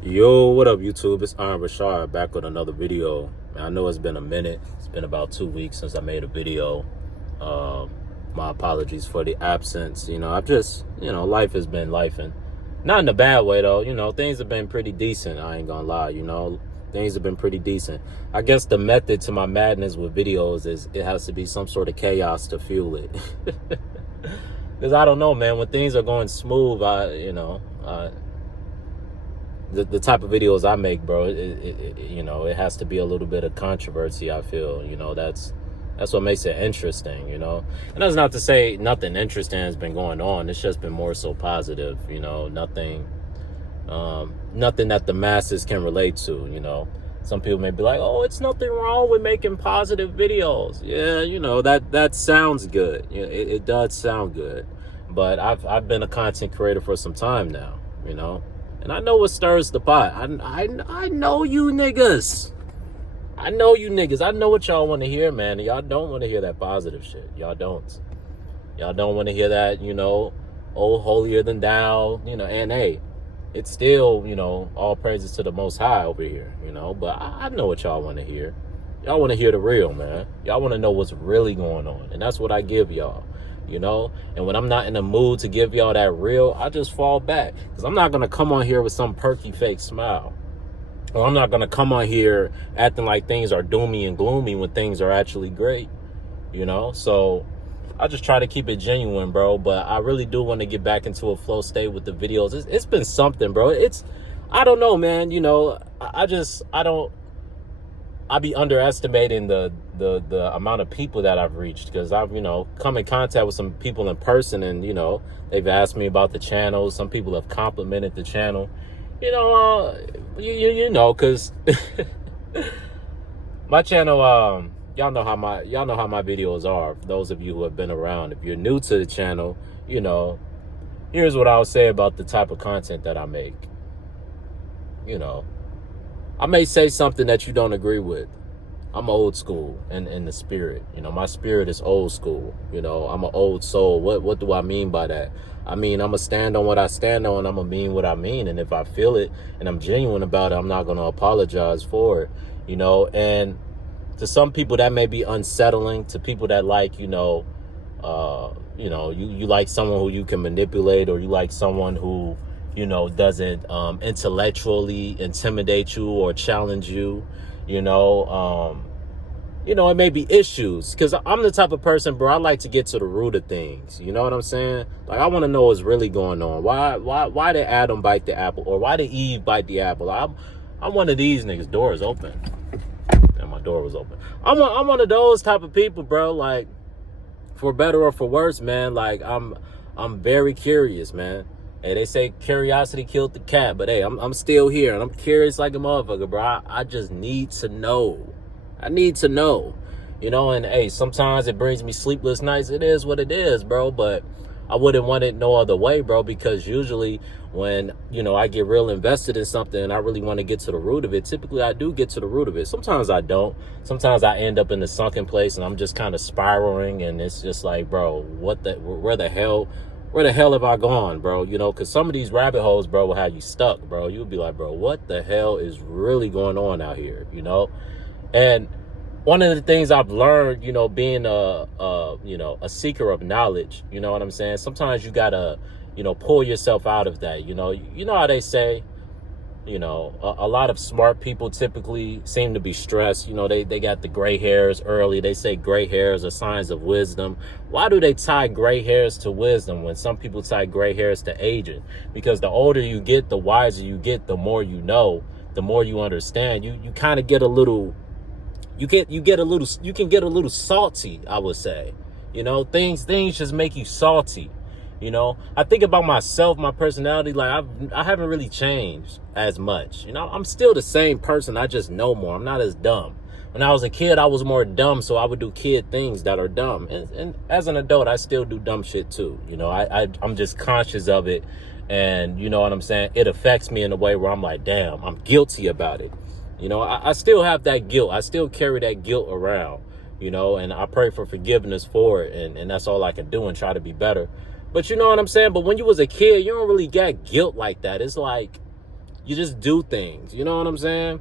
Yo, what up, YouTube? It's Richawd back with another video. I know it's been a minute. It's been about 2 weeks since I made a video. My apologies for the absence. I've just, life has been lifing. Not in a bad way, though. Things have been pretty decent. I ain't gonna lie. Things have been pretty decent. I guess the method to my madness with videos is it has to be some sort of chaos to fuel it. Because I don't know, man. When things are going smooth, the type of videos I make, bro, it has to be a little bit of controversy. I feel, that's what makes it interesting, and that's not to say nothing interesting has been going on. It's just been more so positive, nothing that the masses can relate to. Some people may be like, oh, it's nothing wrong with making positive videos. Yeah, that sounds good. It does sound good, but I've been a content creator for some time now, and I know what stirs the pot. I know you niggas. I know you niggas. I know what y'all want to hear, man. Y'all don't want to hear that positive shit. Y'all don't. Y'all don't want to hear that, oh, holier than thou, and hey, it's still, all praises to the Most High over here, but I know what y'all want to hear. Y'all want to hear the real, man. Y'all want to know what's really going on, and that's what I give y'all. And when I'm not in the mood to give y'all that real, I just fall back, because I'm not going to come on here with some perky fake smile, or I'm not going to come on here acting like things are doomy and gloomy when things are actually great, so I just try to keep it genuine, bro. But I really do want to get back into a flow state with the videos. It's been something, bro. I don't know, man. I be underestimating the amount of people that I've reached, because I've, come in contact with some people in person, and, they've asked me about the channel. Some people have complimented the channel, because my channel, y'all know how my videos are. For those of you who have been around, if you're new to the channel, here's what I'll say about the type of content that I make. I may say something that you don't agree with. I'm old school in the spirit. My spirit is old school. I'm an old soul. What do I mean by that? I mean, I'm going to stand on what I stand on. I'm going to mean what I mean. And if I feel it and I'm genuine about it, I'm not going to apologize for it. And to some people that may be unsettling. To people that like, you like someone who you can manipulate, or you like someone who, doesn't intellectually intimidate you or challenge you, it may be issues, because I'm the type of person, bro, I like to get to the root of things. You know what I'm saying? Like, I want to know what's really going on. Why did Adam bite the apple, or why did Eve bite the apple? I'm one of these niggas. Door is open. And my door was open. I'm one of those type of people, bro. Like, for better or for worse, man. Like, I'm very curious, man. Hey, they say curiosity killed the cat, but hey, I'm still here, and I'm curious like a motherfucker, bro. I just need to know. I need to know, and hey, sometimes it brings me sleepless nights. It is what it is, bro, but I wouldn't want it no other way, bro, because usually when, I get real invested in something and I really want to get to the root of it, typically I do get to the root of it. Sometimes I don't. Sometimes I end up in the sunken place and I'm just kind of spiraling, and it's just like, bro, where the hell have I gone, bro? Because some of these rabbit holes, bro, will have you stuck, bro. You'll be like, bro, what the hell is really going on out here, And one of the things I've learned, being a seeker of knowledge, you know what I'm saying? Sometimes you gotta, pull yourself out of that. You know how they say, a lot of smart people typically seem to be stressed. They got the gray hairs early. They say gray hairs are signs of wisdom. Why do they tie gray hairs to wisdom when some people tie gray hairs to aging? Because the older you get, the wiser you get, the more you know, the more you understand. You kind of get a little, you can get a little salty, I would say. Things just make you salty. I think about myself, my personality, like I haven't really changed as much. I'm still the same person. I just know more. I'm not as dumb. When I was a kid, I was more dumb, so I would do kid things that are dumb. And as an adult, I still do dumb shit too. I'm just conscious of it. And you know what I'm saying? It affects me in a way where I'm like, damn, I'm guilty about it. I still have that guilt. I still carry that guilt around, and I pray for forgiveness for it. And that's all I can do, and try to be better. But you know what I'm saying? But when you was a kid, you don't really get guilt like that. It's like, You just do things. You know what I'm saying?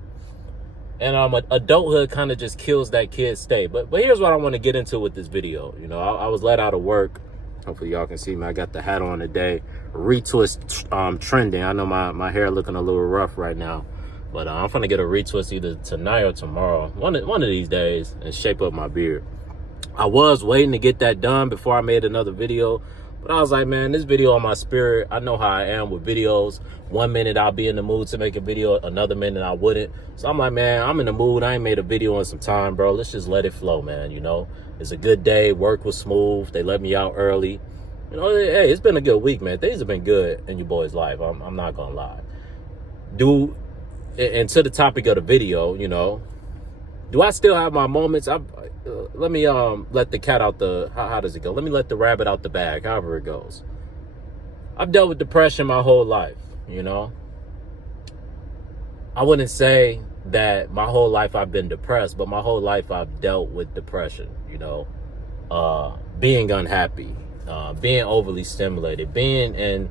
And adulthood kind of just kills that kid's state. But here's what I want to get into with this video. You know, I was let out of work. Hopefully y'all can see me. I got the hat on today. Retwist trending. I know my hair looking a little rough right now. But I'm going to get a retwist either tonight or tomorrow. One of these days, and shape up my beard. I was waiting to get that done before I made another video. But I was like, man, this video on my spirit. I know how I am with videos. 1 minute I'll be in the mood to make a video. Another minute I wouldn't. So I'm like, man, I'm in the mood. I ain't made a video in some time, bro. Let's just let it flow, man. You know, it's a good day. Work was smooth. They let me out early. You know, hey, it's been a good week, man. Things have been good in your boy's life. I'm not going to lie. And to the topic of the video, you know, do I still have my moments? Let me let the cat out the, how does it go? Let me let the rabbit out the bag, however it goes. I've dealt with depression my whole life, you know. I wouldn't say that my whole life I've been depressed, but my whole life I've dealt with depression, you know. Being unhappy, being overly stimulated, being in,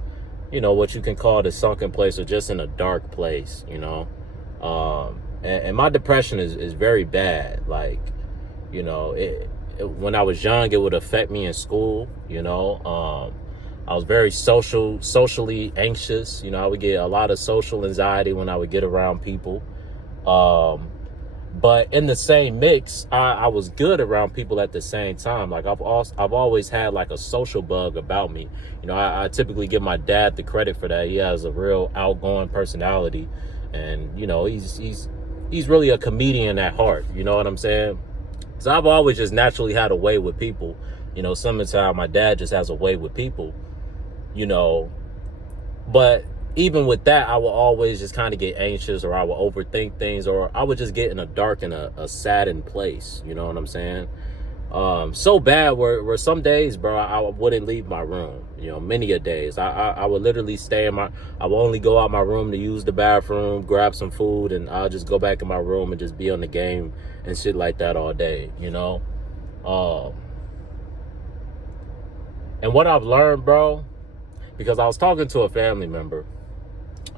you know, what you can call the sunken place or just in a dark place, you know. And my depression is very bad. Like, you know, when I was young, it would affect me in school, you know. I was very socially anxious. You know, I would get a lot of social anxiety when I would get around people. But in the same mix, I was good around people at the same time. Like I've always had like a social bug about me. You know, I typically give my dad the credit for that. He has a real outgoing personality, and you know, he's really a comedian at heart. You know what I'm saying? So I've always just naturally had a way with people. You know, sometimes my dad just has a way with people. You know, but even with that, I will always just kind of get anxious, or I will overthink things, or I would just get in a dark and a saddened place. You know what I'm saying? So bad where some days, bro, I wouldn't leave my room. You know, many a days. I would literally stay I would only go out my room to use the bathroom, grab some food, and I'll just go back in my room and just be on the game and shit like that all day, you know? And what I've learned, bro, because I was talking to a family member,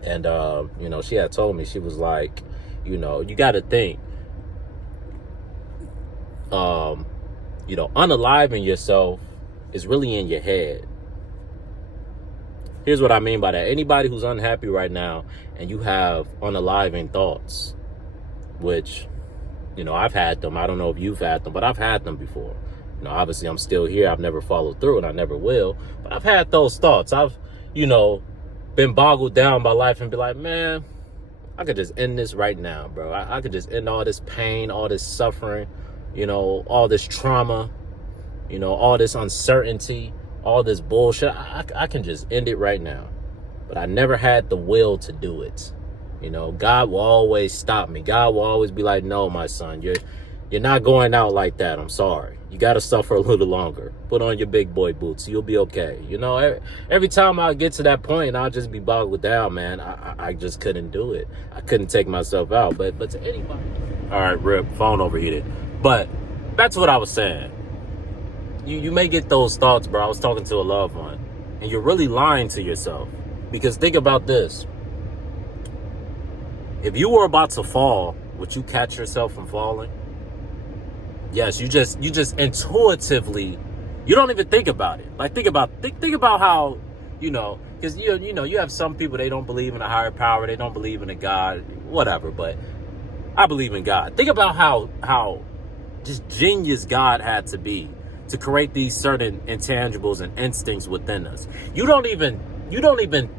and, you know, she had told me, she was like, you know, you got to think, you know, unaliving yourself is really in your head. Here's what I mean by that. Anybody who's unhappy right now and you have unaliving thoughts, which, you know, I've had them. I don't know if you've had them, but I've had them before. You know, obviously I'm still here. I've never followed through, and I never will. But I've had those thoughts. I've, you know, been boggled down by life and be like, man, I could just end this right now, bro. I could just end all this pain, all this suffering, you know, all this trauma, you know, all this uncertainty, all this bullshit. I can just end it right now. But I never had the will to do it. You know, God will always stop me. God will always be like, no, my son, you're not going out like that. I'm sorry. You got to suffer a little longer. Put on your big boy boots. You'll be okay. You know, every time I get to that point, I'll just be boggled down, man. I just couldn't do it. I couldn't take myself out. But to anybody. All right, rip. Phone overheated. But that's what I was saying. You may get those thoughts, bro. I was talking to a loved one. And you're really lying to yourself. Because think about this. If you were about to fall, would you catch yourself from falling? Yes, you just intuitively, you don't even think about it. Like think about how, you know, because you know, you have some people, they don't believe in a higher power, they don't believe in a God, whatever, but I believe in God. Think about how just genius God had to be to create these certain intangibles and instincts within us. You don't even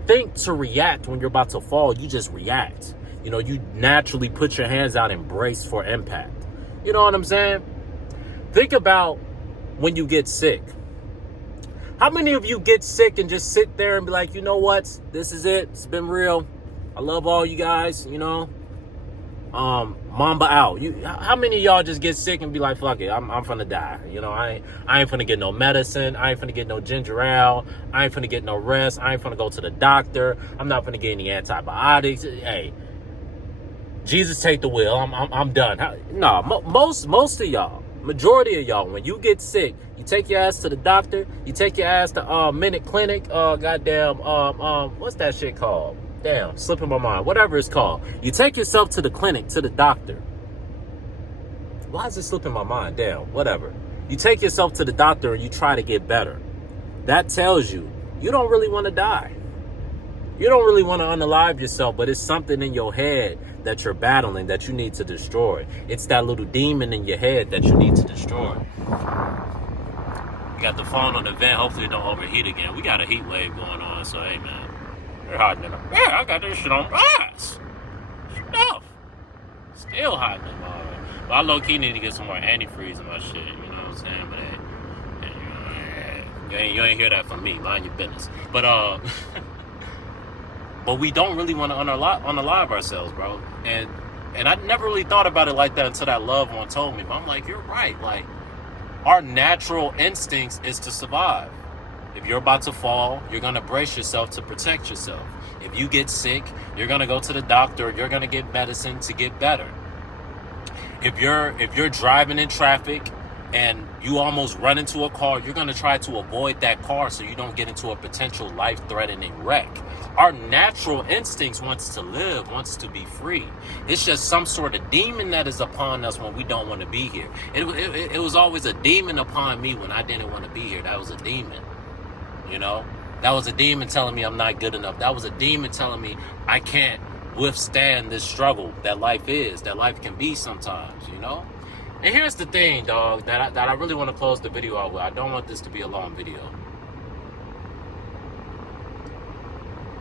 think to react when you're about to fall, you just react. You know, you naturally put your hands out and brace for impact. You know what I'm saying? Think about when you get sick. How many of you get sick and just sit there and be like, you know what? This is it. It's been real. I love all you guys, you know. Mamba out. How many of y'all just get sick and be like, fuck it, I'm finna die. You know, I ain't finna get no medicine. I ain't finna get no ginger ale. I ain't finna get no rest. I ain't finna go to the doctor. I'm not finna get any antibiotics. Hey, Jesus take the wheel. I'm done. No, most of y'all, majority of y'all, when you get sick, you take your ass to the doctor. You take your ass to Minute Clinic. Goddamn. What's that shit called? Damn, slipping my mind. Whatever it's called. You take yourself to the clinic, to the doctor. Why is it slipping my mind? Damn, whatever. You take yourself to the doctor and you try to get better. That tells you don't really want to die. You don't really want to unalive yourself, but it's something in your head that you're battling that you need to destroy. It's that little demon in your head that you need to destroy. You got the phone on the vent. Hopefully it don't overheat again. We got a heat wave going on, so hey, man. They're hot in the... Yeah, I got this shit on ice. Stuff. Still hot in the mother. But I low-key need to get some more antifreeze in my shit. You know what I'm saying? But hey, you ain't hear that from me. Mind your business. But, but we don't really want to unalive ourselves, bro. And I never really thought about it like that until that loved one told me. But I'm like, you're right. Like, our natural instincts is to survive. If you're about to fall, you're going to brace yourself to protect yourself. If you get sick, you're going to go to the doctor. You're going to get medicine to get better. If you're driving in traffic and you almost run into a car, you're going to try to avoid that car so you don't get into a potential life-threatening wreck. Our natural instincts wants to live, wants to be free. It's just some sort of demon that is upon us when we don't want to be here. It was always a demon upon me when I didn't want to be here. That was a demon, you know? That was a demon telling me I'm not good enough. That was a demon telling me I can't withstand this struggle that life is, that life can be sometimes, you know? And here's the thing, dog, that I really want to close the video out with. I don't want this to be a long video.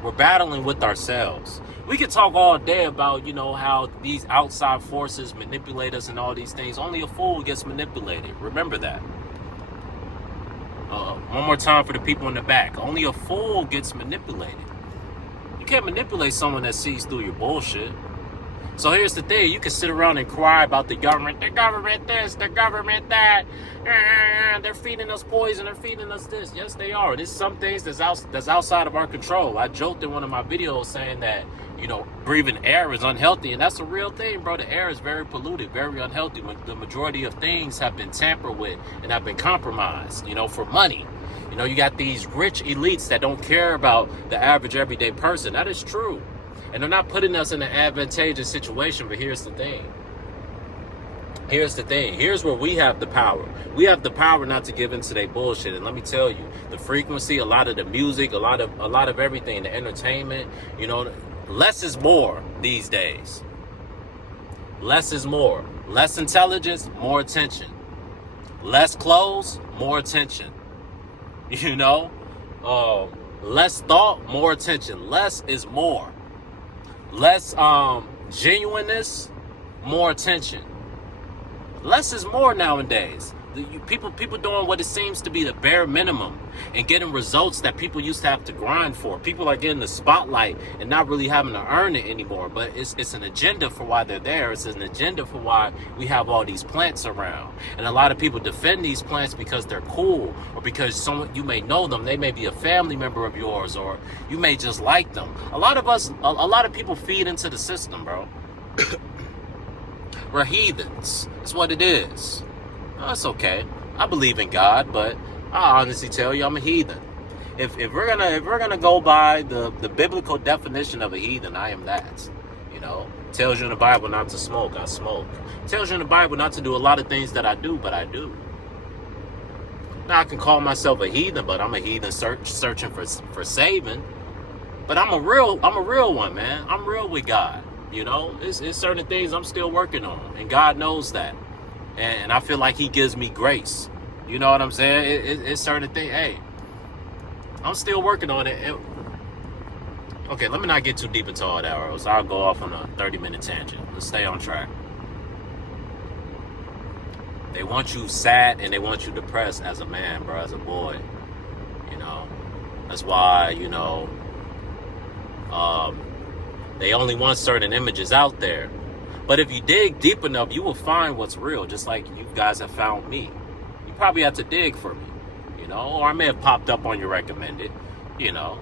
We're battling with ourselves. We could talk all day about, you know, how these outside forces manipulate us and all these things. Only a fool gets manipulated. Remember that. One more time for the people in the back. Only a fool gets manipulated. You can't manipulate someone that sees through your bullshit. So here's the thing. You can sit around and cry about the government this, the government that. They're feeding us poison, they're feeding us this. Yes, they are. There's some things that's outside of our control. I joked in one of my videos saying that, you know, breathing air is unhealthy. And that's a real thing, bro. The air is very polluted, very unhealthy. The majority of things have been tampered with and have been compromised, you know, for money. You know, you got these rich elites that don't care about the average everyday person. That is true. And they're not putting us in an advantageous situation, but here's the thing. Here's the thing. Here's where we have the power. We have the power not to give into their bullshit. And let me tell you, the frequency, a lot of the music, a lot of everything, the entertainment, you know, less is more these days. Less is more. Less intelligence, more attention. Less clothes, more attention. You know, less thought, more attention. Less is more. Less genuineness, more attention. Less is more nowadays. People doing what it seems to be the bare minimum and getting results that people used to have to grind for. People are getting the spotlight and not really having to earn it anymore. But it's an agenda for why they're there. It's an agenda for why we have all these plants around. And a lot of people defend these plants because they're cool or because someone, you may know them. They may be a family member of yours or you may just like them. A lot of people feed into the system, bro. We're heathens. That's what it is. That's okay. I believe in God, but I honestly tell you I'm a heathen. If we're gonna go by the biblical definition of a heathen, I am that. You know, tells you in the Bible not to smoke, I smoke. Tells you in the Bible not to do a lot of things that I do, but I do. Now I can call myself a heathen, but I'm a heathen searching for saving. But I'm a real one, man. I'm real with God. You know, it's certain things I'm still working on, and God knows that. And I feel like he gives me grace. You know what I'm saying? It's certain things. Hey, I'm still working on it. Okay, let me not get too deep into all that, or else I'll go off on a 30-minute tangent. Let's stay on track. They want you sad and they want you depressed as a man, bro, as a boy. You know, that's why, you know, they only want certain images out there. But if you dig deep enough, you will find what's real, just like you guys have found me. You probably have to dig for me, you know, or I may have popped up on your recommended, you know.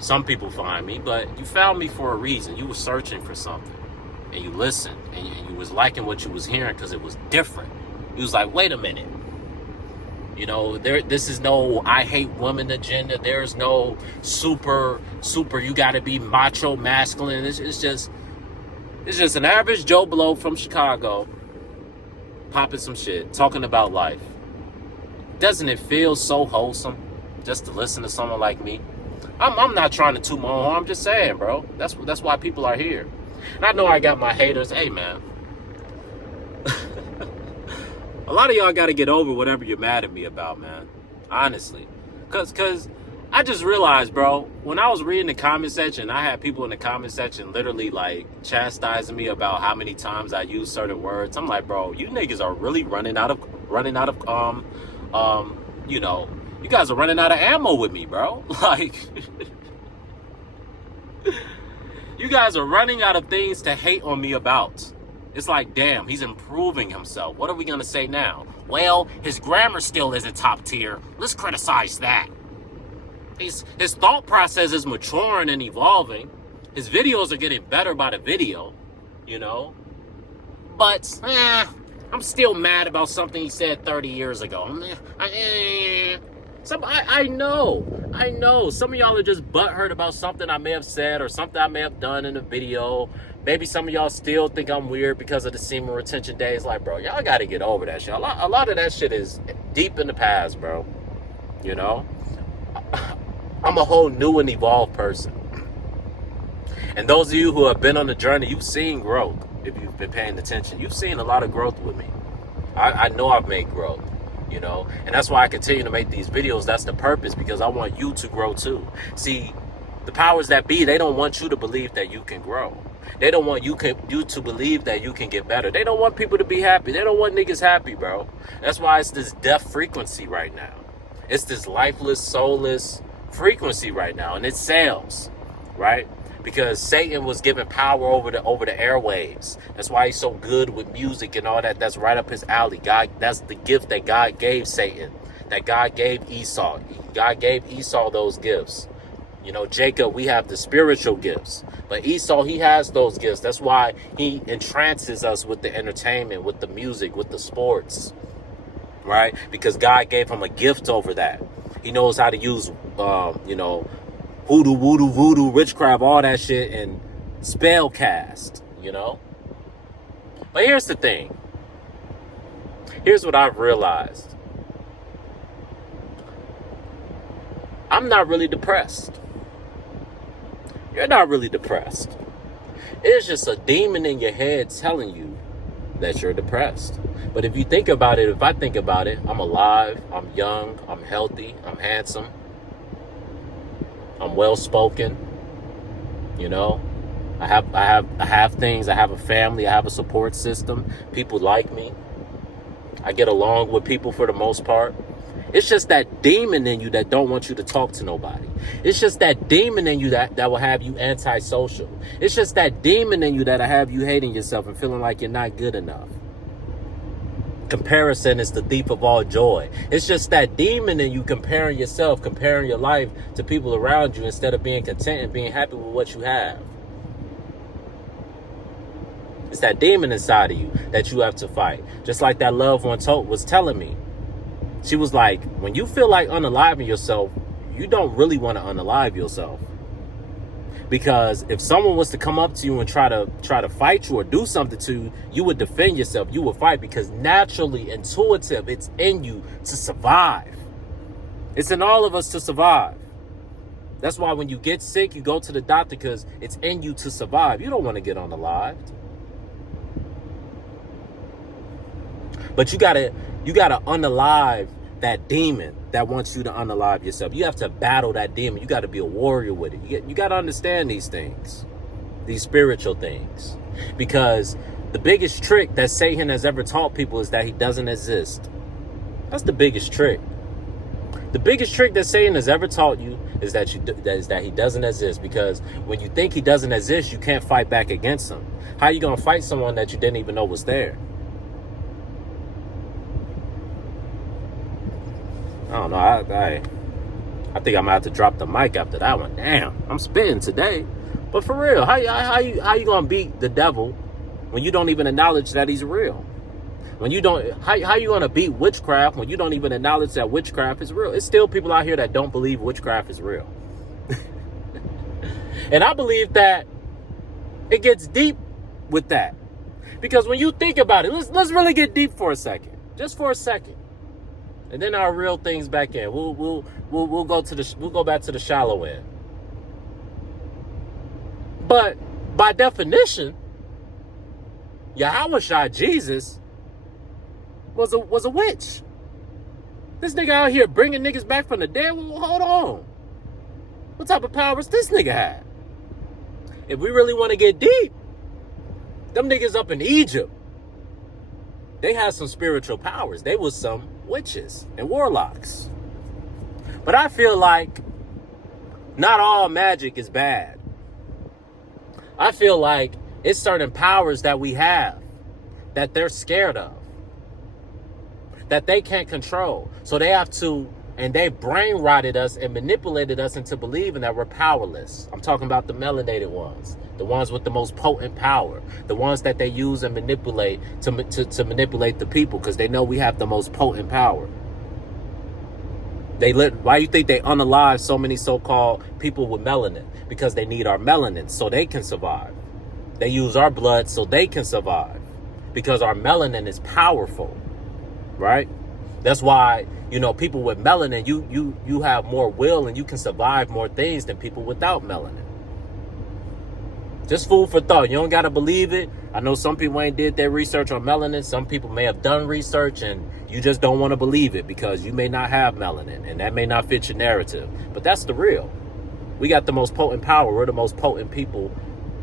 Some people find me, but you found me for a reason. You were searching for something, and you listened, and you was liking what you was hearing because it was different. You was like, wait a minute. You know, this is no I hate women agenda. There's no super you got to be macho masculine. It's just an average Joe Blow from Chicago popping some shit, talking about life. Doesn't it feel so wholesome just to listen to someone like me? I'm not trying to toot my own horn. I'm just saying, bro. That's why people are here. And I know I got my haters. Hey, man. A lot of y'all got to get over whatever you're mad at me about, man. Honestly. Because I just realized, bro, when I was reading the comment section, I had people in the comment section literally, like, chastising me about how many times I use certain words. I'm like, bro, you niggas are really running out of, you know, you guys are running out of ammo with me, bro. Like, you guys are running out of things to hate on me about. It's like, damn, he's improving himself. What are we going to say now? Well, his grammar still isn't top tier. Let's criticize that. His thought process is maturing and evolving. His videos are getting better by the video, you know. But, I'm still mad about something he said 30 years ago. I know. Some of y'all are just butthurt about something I may have said or something I may have done in a video. Maybe some of y'all still think I'm weird because of the semen retention days. Like, bro, y'all got to get over that shit. A lot of that shit is deep in the past, bro. You know? I'm a whole new and evolved person. And those of you who have been on the journey, you've seen growth. If you've been paying attention, you've seen a lot of growth with me. I know I've made growth, you know? And that's why I continue to make these videos. That's the purpose, because I want you to grow too. See, the powers that be, they don't want you to believe that you can grow. They don't want you to believe that you can get better. They don't want people to be happy. They don't want niggas happy, bro. That's why it's this death frequency right now. It's this lifeless, soulless frequency right now, and it sells, right? Because Satan was given power over the airwaves. That's why he's so good with music and all that. That's right up his alley. God, that's the gift that God gave Satan, that God gave Esau. God gave Esau those gifts. You know, Jacob, we have the spiritual gifts. But Esau, he has those gifts. That's why he entrances us with the entertainment, with the music, with the sports. Right? Because God gave him a gift over that. He knows how to use, you know, hoodoo, voodoo, witchcraft, all that shit, and spell cast, you know? But here's the thing. Here's what I've realized. I'm not really depressed. You're not really depressed. It's just a demon in your head telling you that you're depressed. But if you think about it, if I think about it, I'm alive, I'm young, I'm healthy, I'm handsome, I'm well-spoken, you know. I have things, I have a family, I have a support system. People like me. I get along with people for the most part. It's just that demon in you that don't want you to talk to nobody. It's just that demon in you that will have you antisocial. It's just that demon in you that'll have you hating yourself and feeling like you're not good enough. Comparison is the thief of all joy. It's just that demon in you comparing yourself, comparing your life to people around you instead of being content and being happy with what you have. It's that demon inside of you that you have to fight. Just like that loved one was telling me. She was like, when you feel like unaliving yourself, you don't really want to unalive yourself. Because if someone was to come up to you and try to fight you or do something to you, you would defend yourself. You would fight because naturally, intuitive, it's in you to survive. It's in all of us to survive. That's why when you get sick, you go to the doctor because it's in you to survive. You don't want to get unalived. But you gotta unalive that demon that wants you to unalive yourself. You have to battle that demon. You got to be a warrior with it. You got to understand these things, these spiritual things. Because the biggest trick that Satan has ever taught people is that he doesn't exist. That's the biggest trick. The biggest trick that Satan has ever taught you is that he doesn't exist. Because when you think he doesn't exist, you can't fight back against him. How are you going to fight someone that you didn't even know was there? I don't know. I think I'm gonna have to drop the mic after that one. Damn, I'm spitting today. But for real, how you gonna beat the devil when you don't even acknowledge that he's real? When you don't, how you gonna beat witchcraft when you don't even acknowledge that witchcraft is real? It's still people out here that don't believe witchcraft is real. And I believe that it gets deep with that. Because when you think about it, let's really get deep for a second. Just for a second. And then our real things back in. We'll go back to the shallow end. But by definition, Yahweh Jesus was a witch. This nigga out here bringing niggas back from the dead. Well, hold on. What type of powers this nigga had? If we really want to get deep, them niggas up in Egypt, they had some spiritual powers. They was some witches and warlocks. But I feel like not all magic is bad. I feel like it's certain powers that we have that they're scared of, that they can't control. So they have to, and they brain rotted us and manipulated us into believing that we're powerless. I'm talking about the melanated ones, the ones with the most potent power, the ones that they use and manipulate to manipulate the people because they know we have the most potent power. Why do you think they unalive so many so-called people with melanin? Because they need our melanin so they can survive. They use our blood so they can survive because our melanin is powerful, right? That's why, people with melanin, you have more will and you can survive more things than people without melanin. Just food for thought. You don't got to believe it. I know some people ain't did their research on melanin. Some people may have done research and you just don't want to believe it because you may not have melanin and that may not fit your narrative. But that's the real. We got the most potent power. We're the most potent people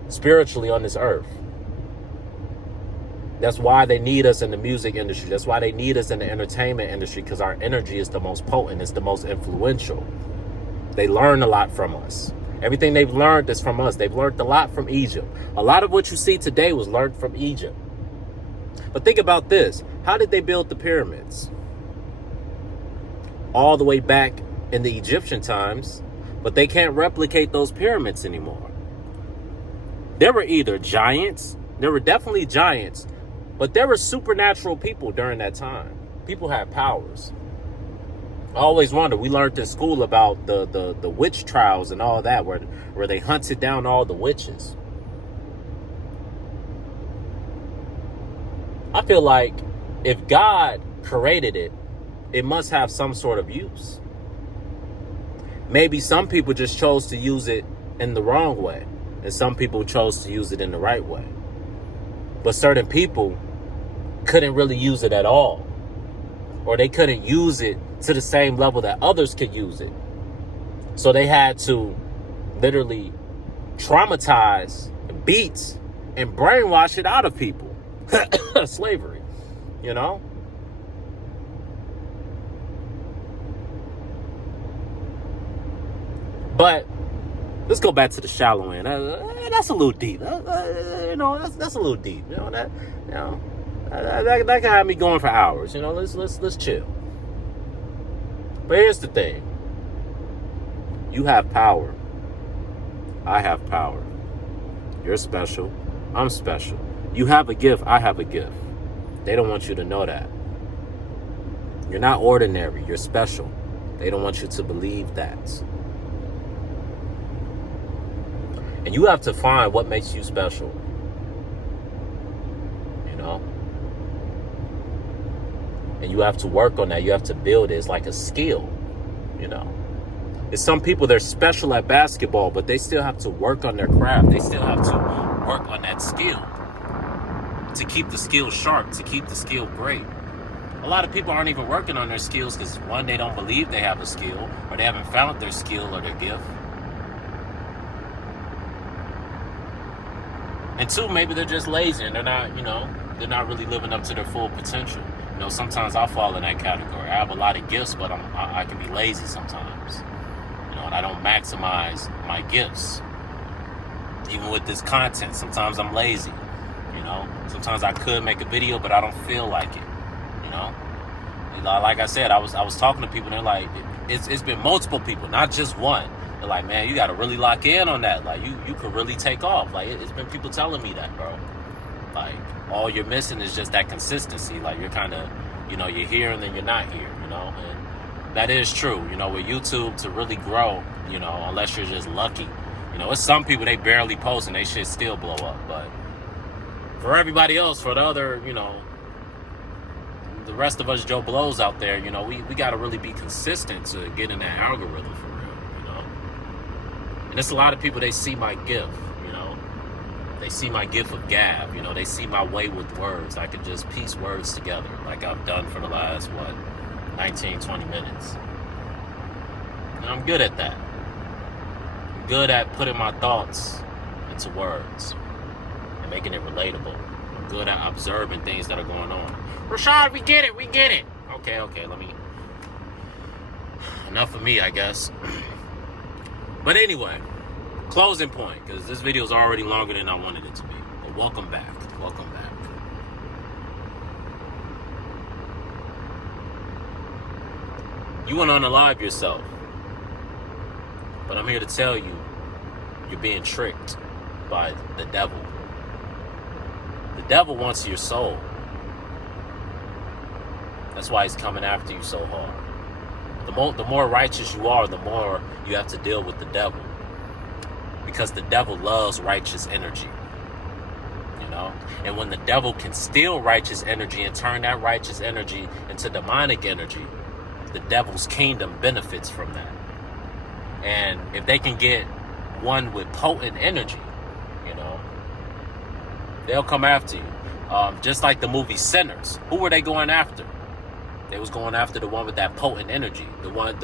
spiritually on this earth. That's why they need us in the music industry. That's why they need us in the entertainment industry, because our energy is the most potent. It's the most influential. They learn a lot from us. Everything they've learned is from us. They've learned a lot from Egypt. A lot of what you see today was learned from Egypt. But think about this. How did they build the pyramids? All the way back in the Egyptian times, but they can't replicate those pyramids anymore. There were either giants, there were definitely giants, but there were supernatural people during that time. People had powers. I always wonder, we learned in school about the witch trials and all that, where they hunted down all the witches. I feel like if God created it, it must have some sort of use. Maybe some people just chose to use it in the wrong way, and some people chose to use it in the right way. But certain people couldn't really use it at all, or they couldn't use it to the same level that others could use it. So they had to literally traumatize, beat, and brainwash it out of people. Slavery, But let's go back to the shallow end. That's a little deep. That's a little deep. That can have me going for hours. Let's chill. But here's the thing. You have power. I have power. You're special. I'm special. You have a gift. I have a gift. They don't want you to know that. You're not ordinary. You're special. They don't want you to believe that. And you have to find what makes you special. And you have to work on that. You have to build it. It's like a skill, It's some people, they're special at basketball, but they still have to work on their craft. They still have to work on that skill to keep the skill sharp, to keep the skill great. A lot of people aren't even working on their skills because, one, they don't believe they have a skill, or they haven't found their skill or their gift. And two, maybe they're just lazy and they're not really living up to their full potential. Sometimes I fall in that category. I have a lot of gifts, but I can be lazy sometimes. And I don't maximize my gifts. Even with this content, sometimes I'm lazy. Sometimes I could make a video, but I don't feel like it. Like I said, I was talking to people, and they're like, it's been multiple people, not just one. They're like, man, you got to really lock in on that. Like, you could really take off. Like, it's been people telling me that, bro. Like, all you're missing is just that consistency. Like, you're kind of, you're here and then you're not here, and that is true. With YouTube, to really grow, unless you're just lucky, it's some people, they barely post and they shit still blow up. But for everybody else, for the other, the rest of us Joe Blows out there, we got to really be consistent to get in that algorithm for real, And it's a lot of people, they see my gift, They see my gift of gab, They see my way with words. I could just piece words together like I've done for the last, 19, 20 minutes. And I'm good at that. I'm good at putting my thoughts into words and making it relatable. I'm good at observing things that are going on. Richawd, we get it. Okay, let me... Enough of me, I guess. But anyway, closing point, because this video is already longer than I wanted it to be. But welcome back. You want to unalive yourself. But I'm here to tell you, you're being tricked by the devil. The devil wants your soul. That's why he's coming after you so hard. The more righteous you are, the more you have to deal with the devil. Because the devil loves righteous energy. And when the devil can steal righteous energy and turn that righteous energy into demonic energy, the devil's kingdom benefits from that. And if they can get one with potent energy, they'll come after you. Just like the movie Sinners. Who were they going after? They was going after the one with that potent energy, the one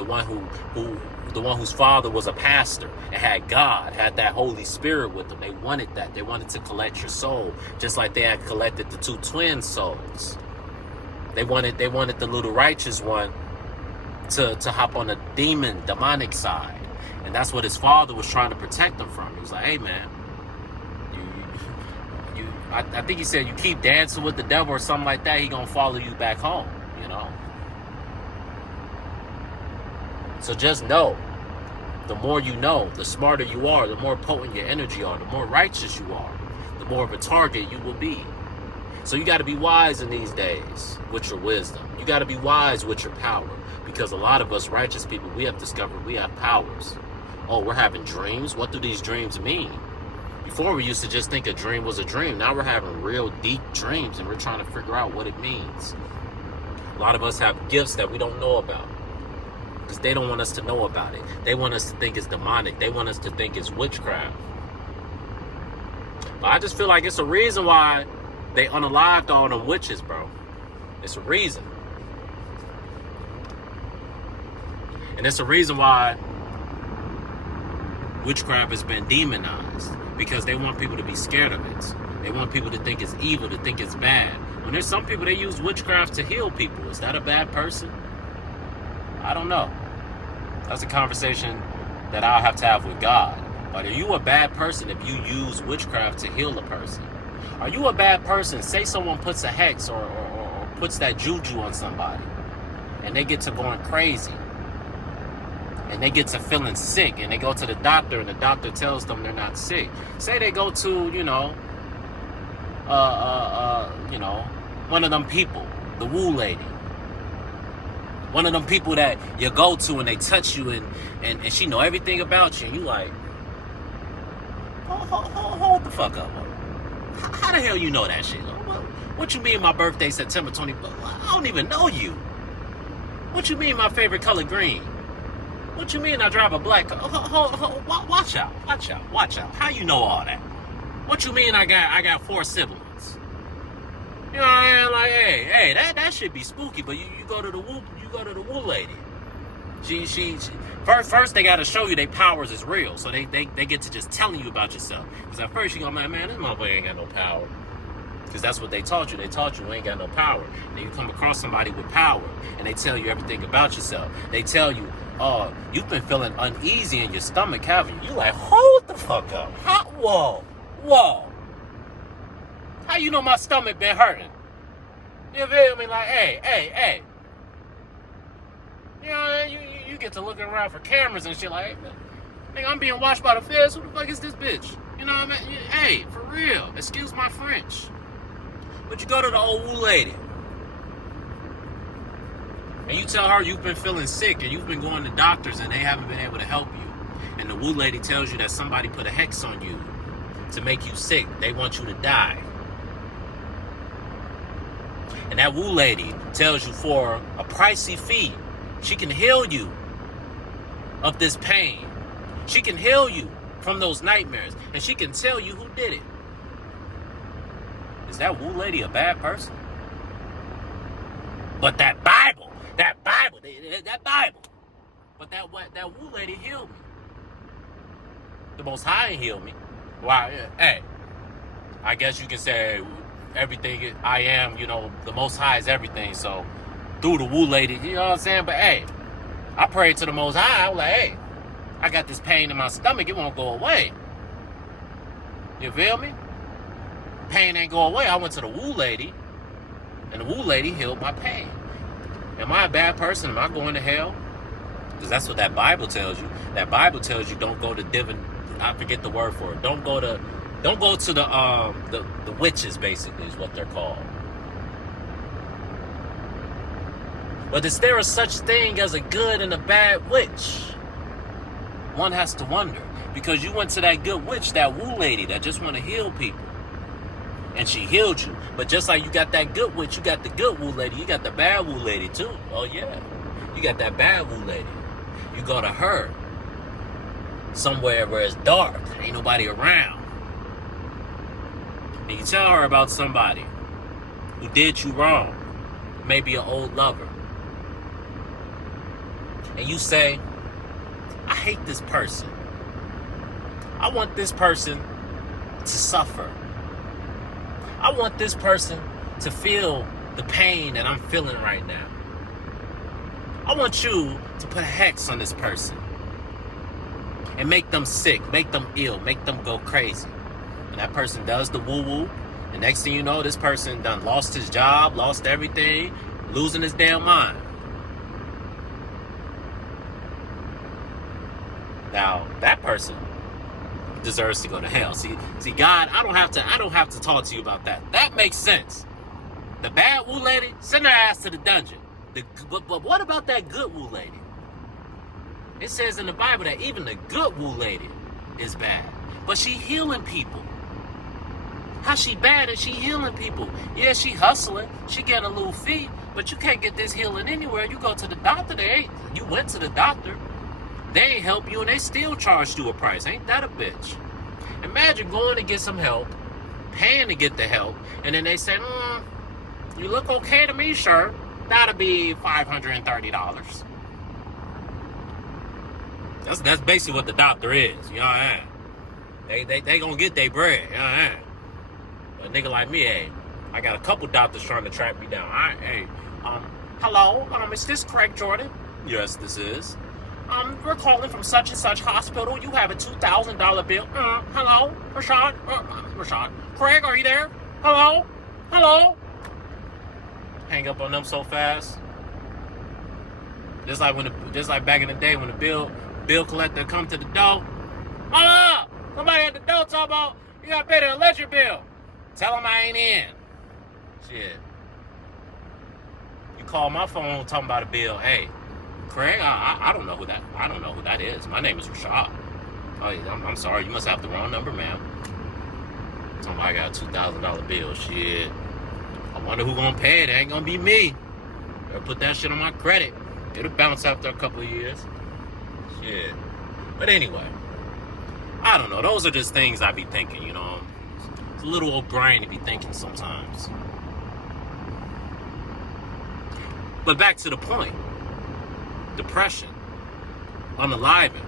whose father was a pastor and had God, had that Holy Spirit with them. They wanted that. They wanted to collect your soul, just like they had collected the two twin souls. They wanted the little righteous one to hop on the demonic side, and that's what his father was trying to protect him from. He was like, "Hey, man, I think he said, you keep dancing with the devil or something like that, he gonna follow you back home." So just know, the more you know, the smarter you are, the more potent your energy are, the more righteous you are, the more of a target you will be. So you got to be wise in these days with your wisdom. You got to be wise with your power, because a lot of us righteous people, we have discovered we have powers. Oh, we're having dreams. What do these dreams mean? Before, we used to just think a dream was a dream. Now we're having real deep dreams, and we're trying to figure out what it means. A lot of us have gifts that we don't know about, because they don't want us to know about it. They want us to think it's demonic. They want us to think it's witchcraft. But I just feel like it's a reason why they unalived all them witches, bro. It's a reason. And it's a reason why witchcraft has been demonized, because they want people to be scared of it. They want people to think it's evil, to think it's bad. When there's some people, they use witchcraft to heal people. Is that a bad person? I don't know. That's a conversation that I'll have to have with God. But are you a bad person if you use witchcraft to heal a person? Are you a bad person? Say someone puts a hex or puts that juju on somebody, and they get to going crazy, and they get to feeling sick, and they go to the doctor, and the doctor tells them they're not sick. Say they go to, one of them people, the woo lady. One of them people that you go to and they touch you and she know everything about you, and you like, hold the fuck up. How the hell you know that shit? What you mean my birthday September 24th? I don't even know you. What you mean my favorite color green? What you mean I drive a black car? Watch out. How you know all that? What you mean I got 4 siblings? You know what I mean? Like, hey, that should be spooky, but you go to the woo lady. She first they gotta show you their powers is real. So they get to just telling you about yourself. Because at first you go, man, this motherfucker ain't got no power. Because that's what they taught you. They taught you ain't got no power. And then you come across somebody with power, and they tell you everything about yourself. They tell you, oh, you've been feeling uneasy in your stomach, haven't you? You like, hold the fuck up. Whoa. How you know my stomach been hurting? You feel me? Like, hey. You know, you get to looking around for cameras and shit like, hey, man, nigga, I'm being watched by the feds. Who the fuck is this bitch? You know what I mean? Hey, for real. Excuse my French. But you go to the old woo lady and you tell her you've been feeling sick and you've been going to doctors and they haven't been able to help you. And the woo lady tells you that somebody put a hex on you to make you sick. They want you to die. And that woo lady tells you for a pricey fee, she can heal you of this pain. She can heal you from those nightmares. And she can tell you who did it. Is that woo lady a bad person? But that Bible. But that woo lady healed me. The Most High healed me. Wow, yeah. Hey, I guess you can say everything I am, the Most High is everything. So through the woo lady, you know what I'm saying? But hey, I prayed to the Most High. I was like, hey, I got this pain in my stomach. It won't go away. You feel me? Pain ain't go away. I went to the woo lady, and the woo lady healed my pain. Am I a bad person? Am I going to hell? Because that's what that Bible tells you. That Bible tells you don't go to I forget the word for it. Don't go to the witches, basically, is what they're called. But is there a such thing as a good and a bad witch? One has to wonder. Because you went to that good witch, that woo lady that just want to heal people. And she healed you. But just like you got that good witch, you got the good woo lady, you got the bad woo lady too. Oh yeah. You got that bad woo lady. You go to her somewhere where it's dark, ain't nobody around. And you tell her about somebody who did you wrong. Maybe an old lover. And you say, I hate this person. I want this person to suffer. I want this person to feel the pain that I'm feeling right now. I want you to put a hex on this person and make them sick, make them ill, make them go crazy. And that person does the woo-woo. The next thing you know, this person done lost his job, lost everything, losing his damn mind. Now, that person deserves to go to hell. See, God, I don't have to talk to you about that. That makes sense. The bad woo lady, send her ass to the dungeon. But what about that good woo lady? It says in the Bible that even the good woo lady is bad. But she healing people. How she bad and she healing people? Yeah, she hustling. She getting a little fee. But you can't get this healing anywhere. You go to the doctor. You went to the doctor. They ain't help you and they still charged you a price. Ain't that a bitch? Imagine going to get some help, paying to get the help, and then they say, you look okay to me, sure. That'll be $530. That's basically what the doctor is, you know what I mean? They gonna get their bread, you know what I mean? But a nigga like me, hey, I got a couple doctors trying to track me down. Hello, is this Craig Jordan? Yes, this is. We're calling from such and such hospital. You have a $2,000 bill. Hello, Richawd? Richawd. Craig, are you there? Hello? Hang up on them so fast. Just like back in the day when the bill collector come to the door. Hold up! Somebody at the door talking about you gotta pay the electric bill. Tell them I ain't in. Shit. You call my phone talking about a bill. Hey, Craig, I don't know who that is. My name is Richawd. Oh, yeah, I'm sorry. You must have the wrong number, ma'am. I got a $2,000 bill. Shit. I wonder who gonna pay it. It ain't gonna be me. Better put that shit on my credit. It'll bounce after a couple of years. Shit. But anyway, I don't know. Those are just things I be thinking, you know. It's a little old brain to be thinking sometimes. But back to the point. Depression. Unaliving.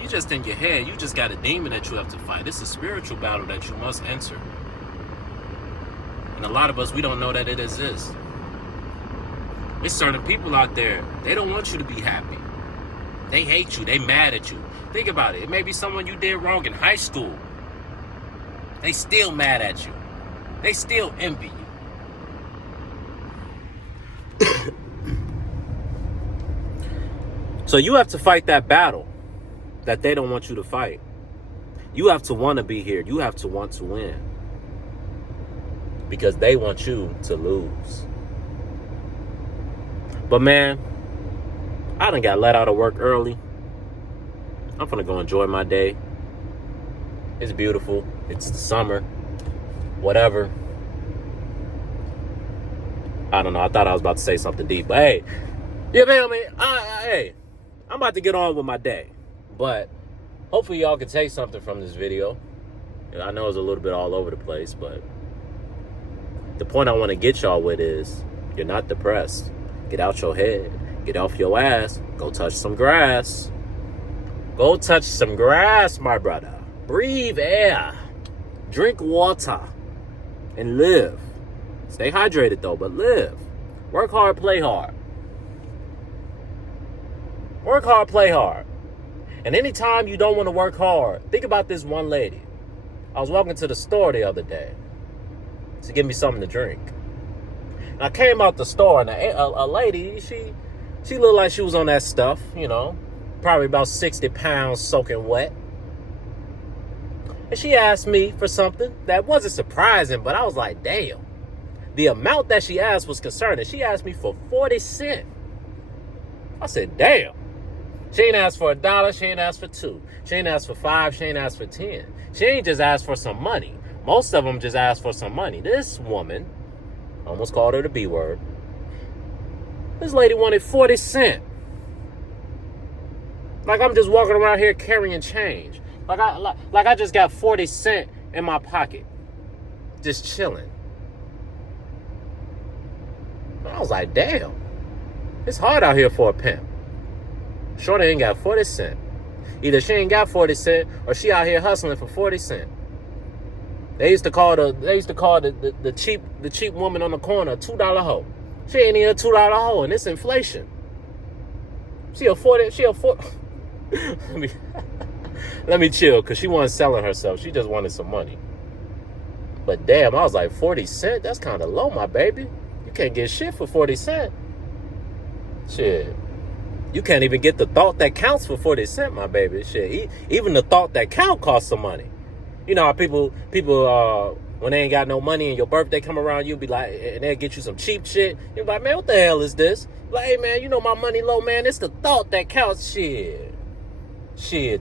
You just in your head. You just got a demon that you have to fight. It's a spiritual battle that you must enter. And a lot of us, we don't know that it exists. There's certain people out there, they don't want you to be happy. They hate you. They mad at you. Think about it. It may be someone you did wrong in high school. They still mad at you. They still envy you. So you have to fight that battle that they don't want you to fight. You have to want to be here. You have to want to win. because they want you to lose. But man, I done got let out of work early. I'm finna go enjoy my day. It's beautiful. It's the summer. Whatever. I don't know. I thought I was about to say something deep. But hey, you feel me? Hey, I'm about to get on with my day. But hopefully y'all can take something from this video. I know it's a little bit all over the place, but the point I want to get y'all with is you're not depressed. Get out your head. Get off your ass. Go touch some grass. Go touch some grass, my brother. Breathe air. Drink water. And live. Stay hydrated, though, but live. Work hard, play hard. Work hard, play hard. And anytime you don't want to work hard, think about this one lady. I was walking to the store the other day to get me something to drink. And I came out the store, and a lady, she looked like she was on that stuff, you know, probably about 60 pounds soaking wet. And she asked me for something that wasn't surprising, but I was like, damn. The amount that she asked was concerning. She asked me for 40 cents. I said, damn. She ain't asked for $1. She ain't asked for $2. She ain't asked for $5. She ain't asked for $10. She ain't just asked for some money. Most of them just asked for some money. This woman, almost called her the B word. This lady wanted 40 cents. Like I'm just walking around here carrying change. Like I just got 40 cents in my pocket. Just chilling. I was like, damn. It's hard out here for a pimp. Shorty ain't got 40 cents. Either she ain't got 40 cents or she out here hustling for 40 cents. They used to call the cheap woman on the corner a $2 hoe. She ain't even a $2 hoe, and it's inflation. She a 40. Let me chill, because she wasn't selling herself. She just wanted some money. But damn, I was like, 40 cents? That's kind of low, my baby. You can't get shit for 40 cents. Shit. You can't even get the thought that counts for 40 cents, my baby. Shit. Even the thought that count costs some money. You know how people when they ain't got no money and your birthday come around, you'll be like, and they'll get you some cheap shit. You'll be like, man, what the hell is this? Like, hey, man, you know my money low, man. It's the thought that counts. Shit,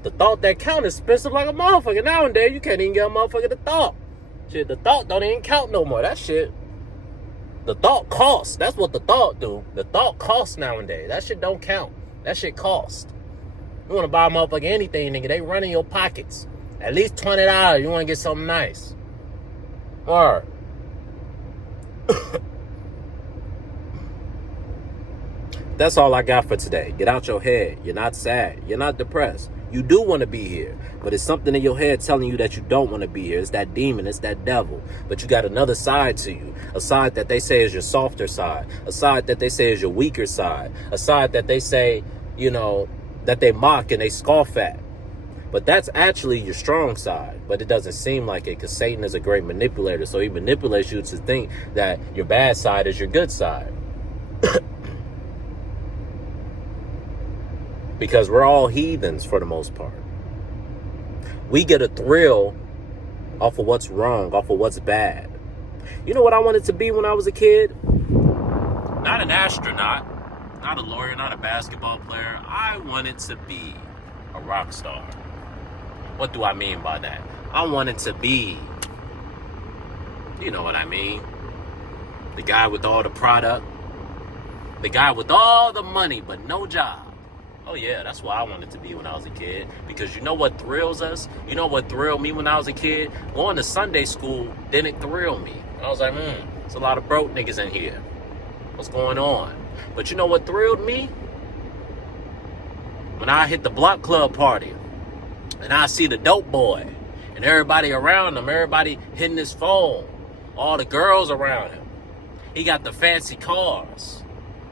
the thought that counts is expensive like a motherfucker. Nowadays, you can't even get a motherfucker the thought. Shit, the thought don't even count no more. That shit, the thought costs. That's what the thought do. The thought costs nowadays. That shit don't count. That shit costs. You want to buy a motherfucker anything, nigga, they run in your pockets. At least $20. You want to get something nice. Or that's all I got for today. Get out your head. You're not sad. You're not depressed. You do want to be here, but it's something in your head telling you that you don't want to be here. It's that demon. It's that devil. But you got another side to you, a side that they say is your softer side, a side that they say is your weaker side, a side that they say, you know, that they mock and they scoff at. But that's actually your strong side, but it doesn't seem like it, because Satan is a great manipulator. So he manipulates you to think that your bad side is your good side. Because we're all heathens for the most part. We get a thrill off of what's wrong, off of what's bad. You know what I wanted to be when I was a kid? Not an astronaut, not a lawyer, not a basketball player. I wanted to be a rock star. What do I mean by that? I wanted to be, you know what I mean, the guy with all the product, the guy with all the money but no job. Oh yeah, that's what I wanted to be when I was a kid. Because you know what thrills us? You know what thrilled me when I was a kid? Going to Sunday school didn't thrill me. I was like, there's a lot of broke niggas in here. What's going on? But you know what thrilled me? When I hit the block club party and I see the dope boy and everybody around him, everybody hitting his phone, all the girls around him. He got the fancy cars.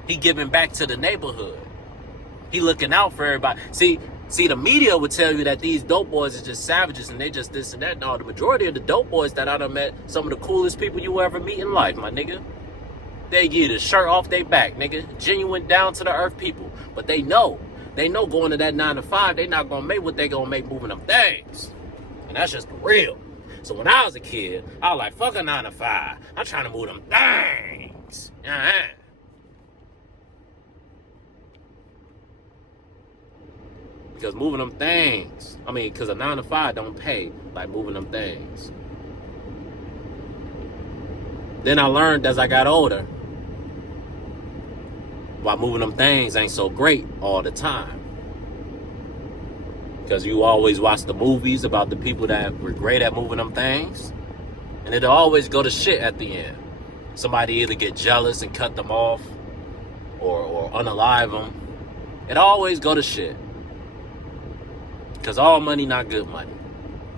He giving back to the neighborhood. He looking out for everybody. See, the media would tell you that these dope boys are just savages and they just this and that. No, the majority of the dope boys that I done met, some of the coolest people you will ever meet in life, my nigga. They get the shirt off their back, nigga. Genuine down to the earth people. But they know going to that 9 to 5, they not gonna make what they gonna make moving them things. And that's just real. So when I was a kid, I was like, fuck a 9 to 5. I'm trying to move them things. Because moving them things, because a 9 to 5 don't pay like moving them things. Then I learned as I got older, why moving them things ain't so great all the time. Because you always watch the movies about the people that were great at moving them things, and it'll always go to shit at the end. Somebody either get jealous and cut them off, or unalive them. It always go to shit. Because all money not good money.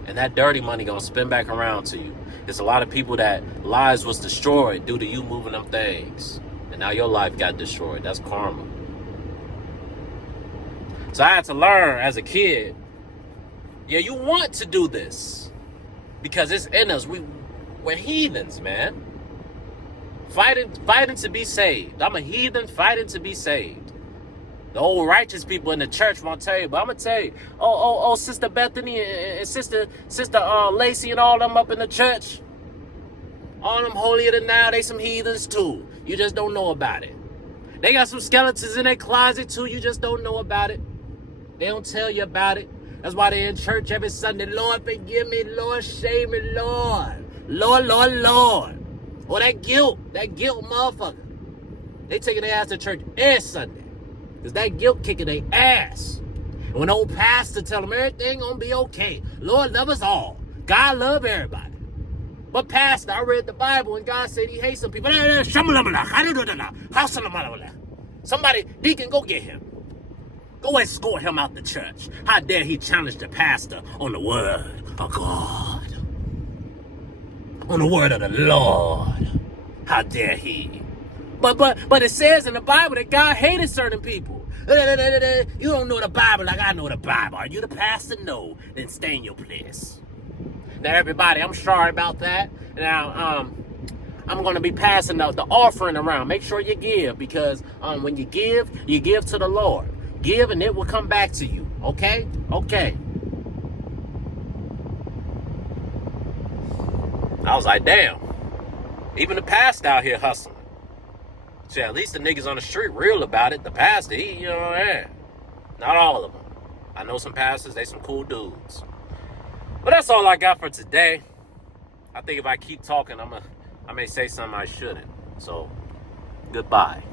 And that dirty money gonna spin back around to you. There's a lot of people that lives was destroyed due to you moving them things. And now your life got destroyed. That's karma. So I had to learn as a kid, yeah, you want to do this. Because it's in us. We're heathens, man. Fighting to be saved. I'm a heathen fighting to be saved. The old righteous people in the church won't tell you, but I'm gonna tell you. Oh, Sister Bethany and Sister Lacey and all them up in the church. All them holier than thou, they some heathens too. You just don't know about it. They got some skeletons in their closet too. You just don't know about it. They don't tell you about it. That's why they in church every Sunday. Lord, forgive me. Lord, shame me. Lord. Lord. Oh, that guilt motherfucker. They taking their ass to church every Sunday. Because that guilt kicking their ass. And when the old pastor tell them everything gonna be okay. Lord love us all. God love everybody. But pastor, I read the Bible and God said he hates some people. Somebody, deacon, go get him. Go escort him out the church. How dare he challenge the pastor on the word of God. On the word of the Lord. How dare he. But it says in the Bible that God hated certain people. You don't know the Bible like I know the Bible. Are you the pastor? No. Then stay in your place. Now, everybody, I'm sorry about that. Now, I'm going to be passing the offering around. Make sure you give, because when you give to the Lord. Give and it will come back to you. Okay? Okay. I was like, damn. Even the pastor out here hustling. See, at least the niggas on the street real about it. The pastor, he, not all of them. I know some pastors, they some cool dudes. But that's all I got for today. I think if I keep talking, I may say something I shouldn't. So, goodbye.